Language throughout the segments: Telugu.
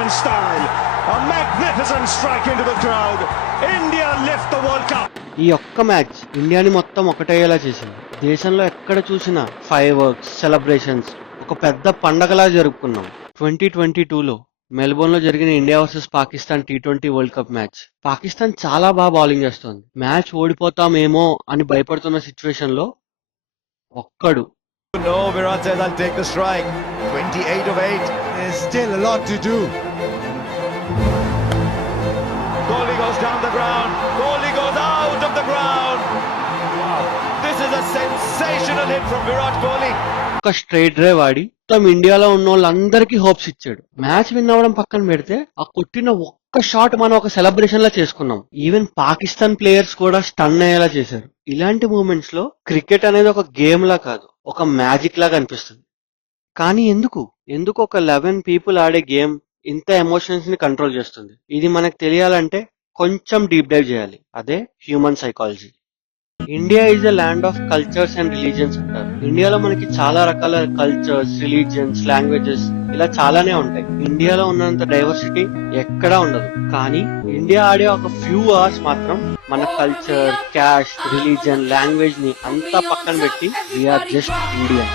Batsman style. A magnificent strike into the crowd. India lift the World Cup. ఈ ఒక్క మ్యాచ్ ఇండియాని మొత్తం ఒకటయ్యేలా చేసింది. దేశంలో ఎక్కడ చూసినా ఫైర్ వర్క్స్, సెలబ్రేషన్స్, ఒక పెద్ద పండగలా జరుపుకున్నాం. 2022లో మెల్బోర్న్ లో జరిగిన India versus Pakistan T20 world cup match. Pakistan చాలా బాగా బౌలింగ్ చేస్తోంది. మ్యాచ్ ఓడిపోతామేమో అని భయపడుతున్న సిచ్యువేషన్ లో ఒక్కడు No, Virat says I'll take the strike. 28 of 8. There's still a lot to do. Kohli goes down the ground. Kohli goes out of the ground. Wow. This is a sensational hit from Virat Kohli. ఒక స్ట్రైట్ డ్రైవ్ ఆడి మొత్తం ఇండియాలో ఉన్న వాళ్ళందరికీ హోప్స్ ఇచ్చాడు. మ్యాచ్ విన్ అవ్వడం పక్కన పెడితే ఆ కొట్టిన ఒక్క షాట్ మనం ఒక సెలబ్రేషన్ లా చేసుకున్నాం. ఈవెన్ పాకిస్తాన్ ప్లేయర్స్ కూడా స్టన్ అయ్యేలా చేశారు. ఇలాంటి మూమెంట్స్ లో క్రికెట్ అనేది ఒక గేమ్ లా కాదు, ఒక మ్యాజిక్ లాగా అనిపిస్తుంది. కానీ ఎందుకు ఒక 11 పీపుల్ ఆడే గేమ్ ఇంత ఎమోషన్స్ ని కంట్రోల్ చేస్తుంది? ఇది మనకు తెలియాలంటే కొంచెం డీప్ డైవ్ చేయాలి. అదే human psychology. India is a land of cultures and religions అంటారు. ఇండియాలో మనకి చాలా రకాల కల్చర్స్, రిలీజియన్స్, లాంగ్వేజెస్ ఇలా చాలానే ఉంటాయి. ఇండియాలో ఉన్నంత డైవర్సిటీ ఎక్కడా ఉండదు. కానీ ఇండియా ఆడే ఒక ఫ్యూ అవర్స్ మాత్రం మన కల్చర్, క్యాస్ట్, రిలీజియన్, లాంగ్వేజ్ ని అంతా పక్కన పెట్టి వీఆర్ జస్ట్ ఇండియా.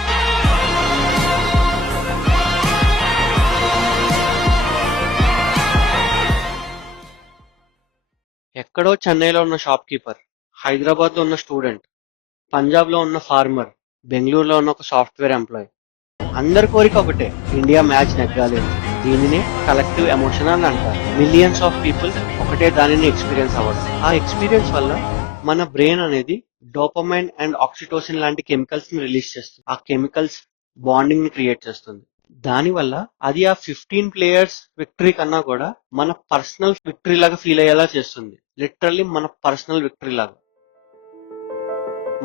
ఎక్కడో చెన్నైలో ఉన్న షాప్ కీపర్, హైదరాబాద్ లో ఉన్న స్టూడెంట్, పంజాబ్ లో ఉన్న ఫార్మర్, బెంగళూరులో ఉన్న ఒక సాఫ్ట్వేర్ ఎంప్లాయ్, అందరి కోరిక ఒకటే, ఇండియా మ్యాచ్ నెగ్గాలి. దీనినే కలెక్టివ్ ఎమోషన్ అని అంటారు. మిలియన్స్ ఆఫ్ పీపుల్ ఒకటే దానిని ఎక్స్పీరియన్స్ అవ్వడం. ఆ ఎక్స్పీరియన్స్ వల్ల మన బ్రెయిన్ అనేది డోపమైన్ అండ్ ఆక్సిటోసిన్ లాంటి కెమికల్స్ ని రిలీజ్ చేస్తుంది. ఆ కెమికల్స్ బాండింగ్ ని క్రియేట్ చేస్తుంది. దానివల్ల అది ఆ 15 ప్లేయర్స్ విక్టరీ కన్నా కూడా మన పర్సనల్ విక్టరీ లాగా ఫీల్ అయ్యేలా చేస్తుంది. లిటరల్లీ మన పర్సనల్ విక్టరీ లాగా.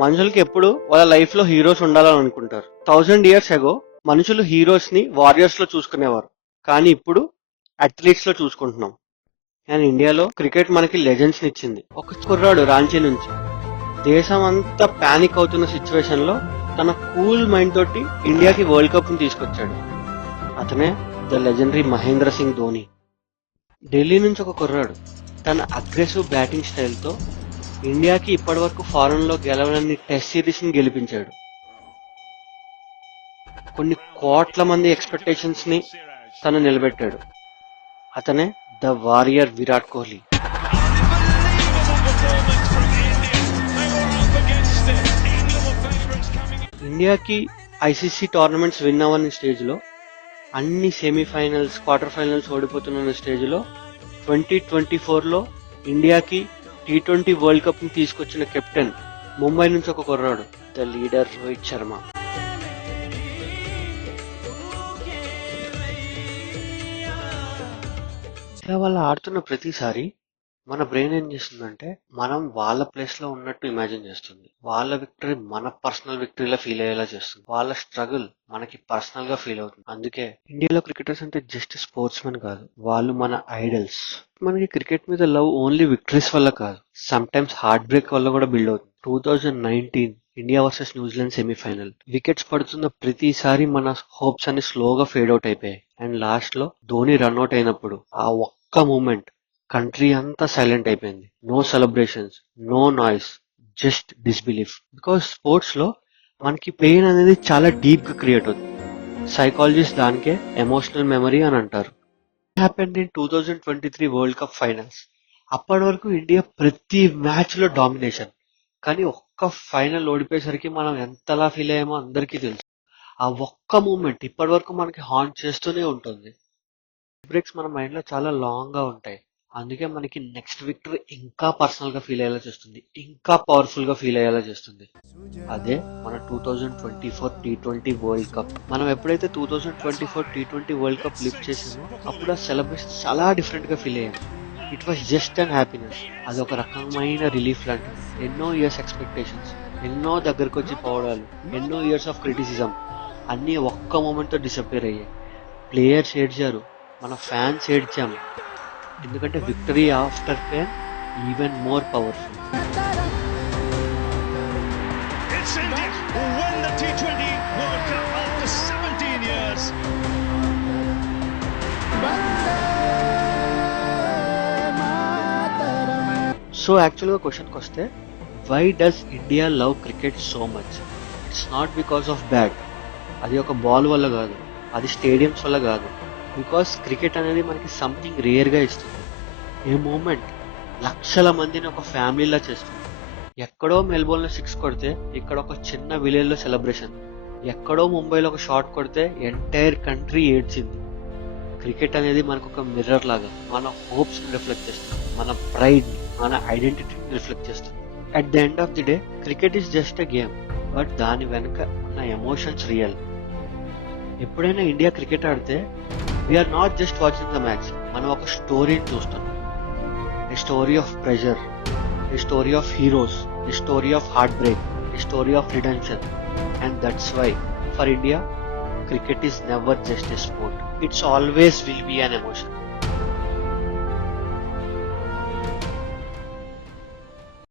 మనుషులకి ఎప్పుడు వాళ్ళ లైఫ్ లో హీరోస్ ఉండాలని అనుకుంటారు. 1000 years ago మనుషులు హీరోస్ ని వారియర్స్ లో చూసుకునేవారు. కానీ ఇప్పుడు అథ్లీట్స్ లో చూసుకుంటున్నాం. అండ్ ఇండియాలో క్రికెట్ మనకి లెజెండ్స్ ని ఇచ్చింది. ఒక కుర్రాడు రాంచీ నుంచి దేశం అంతా పానిక్ అవుతున్న సిచ్యువేషన్ లో తన కూల్ మైండ్ తోటి ఇండియాకి వరల్డ్ కప్ ని తీసుకొచ్చాడు. అతనే ద లెజెండరీ మహేంద్ర సింగ్ ధోని. ఢిల్లీ నుంచి ఒక కుర్రాడు తన అగ్రెసివ్ బ్యాటింగ్ స్టైల్ తో ఇండియాకి ఇప్పటి వరకు ఫారెన్ లో గెలవని టెస్ట్ సిరీస్ ని గెలిపించాడు. కొన్ని కోట్ల మంది ఎక్స్పెక్టేషన్స్ ని తను నిలబెట్టాడు. అతనే ద వారియర్ విరాట్ కోహ్లీ. ఇండియాకి ఐసీసీ టోర్నమెంట్స్ విన్ అవ్వని స్టేజ్ లో, అన్ని సెమీఫైనల్స్, క్వార్టర్ ఫైనల్స్ ఓడిపోతున్న స్టేజ్ లో 2024లో ఇండియాకి T20 వరల్డ్ కప్ ని తీసుకొచ్చిన కెప్టెన్ ముంబై నుంచి ఒక కుర్రాడు, ద లీడర్ రోహిత్ శర్మ. ఇలా వాళ్ళు ఆడుతున్న ప్రతిసారి మన బ్రెయిన్ ఏం చేస్తుందంటే మనం వాళ్ళ ప్లేస్ లో ఉన్నట్టు ఇమాజిన్ చేస్తుంది. వాళ్ళ విక్టరీ మన పర్సనల్ విక్టరీలా ఫీల్ అయ్యేలా చేస్తుంది. వాళ్ళ స్ట్రగుల్ మనకి పర్సనల్ గా ఫీల్ అవుతుంది. అందుకే ఇండియాలో క్రికెటర్స్ అంటే జస్ట్ స్పోర్ట్స్ మెన్ కాదు, వాళ్ళు మన ఐడల్స్. మనకి క్రికెట్ మీద లవ్ ఓన్లీ విక్టరీస్ వల్ల కాదు, సమ్ టైమ్స్ హార్ట్ బ్రేక్ వల్ల కూడా బిల్డ్ అవుతుంది. 2019 India versus New Zealand semi-final. Wickets పడుతున్న ప్రతిసారి మన హోప్స్ అన్ని స్లోగా ఫేడ్ అవుట్ అయిపోయాయి. అండ్ లాస్ట్ లో ధోని రన్అట్ అయినప్పుడు ఆ ఒక్క మూమెంట్ కంట్రీ అంతా సైలెంట్ అయిపోయింది. No celebrations, no noise, just disbelief. Because sports లో మనకి పెయిన్ అనేది చాలా డీప్ గా క్రియేట్ అవుతుంది. సైకాలజిస్ట్ దానికే ఎమోషనల్ మెమరీ అని అంటారు. Happened in 2023 world cup finals. అప్పటి వరకు ఇండియా ప్రతి మ్యాచ్ లో డామినేషన్. కానీ ఒక్క ఫైనల్ ఓడిపోయేసరికి మనం ఎంతలా ఫీల్ అయ్యామో అందరికీ తెలుసు. ఆ ఒక్క మూమెంట్ ఇప్పటి వరకు మనకి హాంట్ చేస్తూనే ఉంటుంది. బ్రేక్స్ మన మైండ్ లో చాలా లాంగ్ గా ఉంటాయి. అందుకే మనకి నెక్స్ట్ విక్టరీ ఇంకా పర్సనల్ గా ఫీల్ అయ్యేలా చేస్తుంది, ఇంకా పవర్ఫుల్ గా ఫీల్ అయ్యేలా చేస్తుంది. అదే మన 2024 T20 వరల్డ్ కప్. మనం ఎప్పుడైతే 2024 T20 వరల్డ్ కప్ లిఫ్ట్ చేసామో అప్పుడు ఆ సెలబ్రేషన్ చాలా డిఫరెంట్ గా ఫీల్ అయ్యాం. It was just and happiness. అది ఒక రకమైన రిలీఫ్ లాంటిది. ఎన్నో ఇయర్స్ ఎక్స్పెక్టేషన్స్, ఎన్నో దగ్గరకు వచ్చి పోవడాలు, ఎన్నో ఇయర్స్ ఆఫ్ క్రిటిసిజం అన్ని ఒక్క మూమెంట్ తో డిసప్పేర్ అయ్యాయి. ప్లేయర్స్ ఏడ్చారు, మన ఫ్యాన్స్ ఏడ్చాము. ఎందుకంటే victory after pain even more powerful. It's India who win the T20 World Cup after 17 years. So యాక్చువల్గా క్వశ్చన్కి వస్తే, why does India love cricket so much? It's not because of bat. అది ఒక బాల్ వల్ల కాదు, అది స్టేడియంస్ వల్ల కాదు. బికాస్ క్రికెట్ అనేది మనకి సంథింగ్ రేర్గా ఇస్తుంది. ఏ మూమెంట్ లక్షల మందిని ఒక ఫ్యామిలీలా చేస్తుంది. ఎక్కడో మెల్బోర్న్లో 6 కొడితే ఇక్కడ ఒక చిన్న విలేజ్లో సెలబ్రేషన్. ఎక్కడో ముంబైలో ఒక షాట్ కొడితే ఎంటైర్ కంట్రీ ఏడ్చింది. క్రికెట్ అనేది మనకు ఒక మిర్రర్ లాగా మన హోప్స్ని రిఫ్లెక్ట్ చేస్తుంది, మన ప్రైడ్ని, మన ఐడెంటిటీని రిఫ్లెక్ట్ చేస్తుంది. At the end of the day cricket is just a game, but దాని వెనుక ఉన్న ఎమోషన్స్ రియల్. ఎప్పుడైనా ఇండియా క్రికెట్ ఆడితే we are not just watching the match, మనం ఒక స్టోరీని చూస్తున్నాం. A story of pressure, a story of heroes, a story of heartbreak, a story of redemption. And that's why, for India, cricket is never just a sport. It's always will be an emotion.